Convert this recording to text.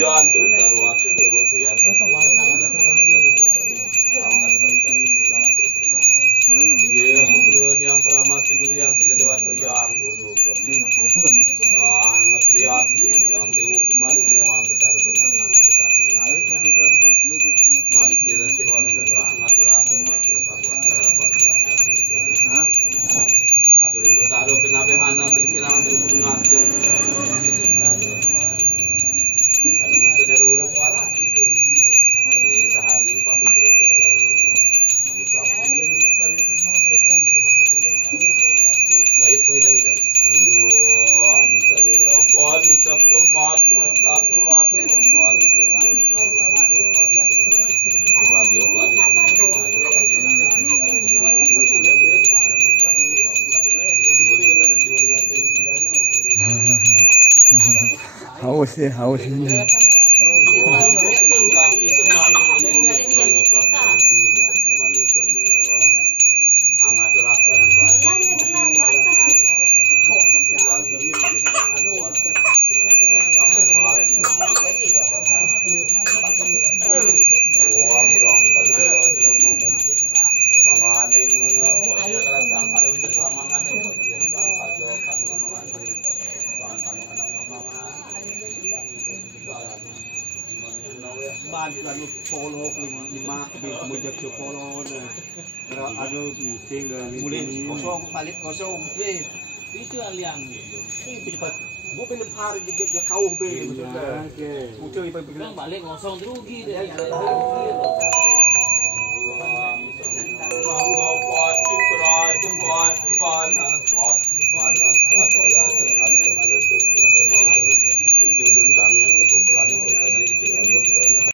Buyan tu sarwat tu dia buyan. Guru yang pramasi guru yang sila dewata yang guru yang ngetriat yang dewa kuman semua benar benar mantir sewa ngatur apa aturin bertaruh kena behana sekirang sempurnakan anu mesti dirurut wala itu ini sehari pakai itu lalu Ayat pengidang kita. Wah, mesti rapor dicap tomat, satu empat. Bagio haus ini. ban lalu polo lima mujak ke polo ada meeting dari mulai kosong palit kosong be itu aliang bu belum hari dia kau be muncul ipa bilang balik kosong rugi deh pot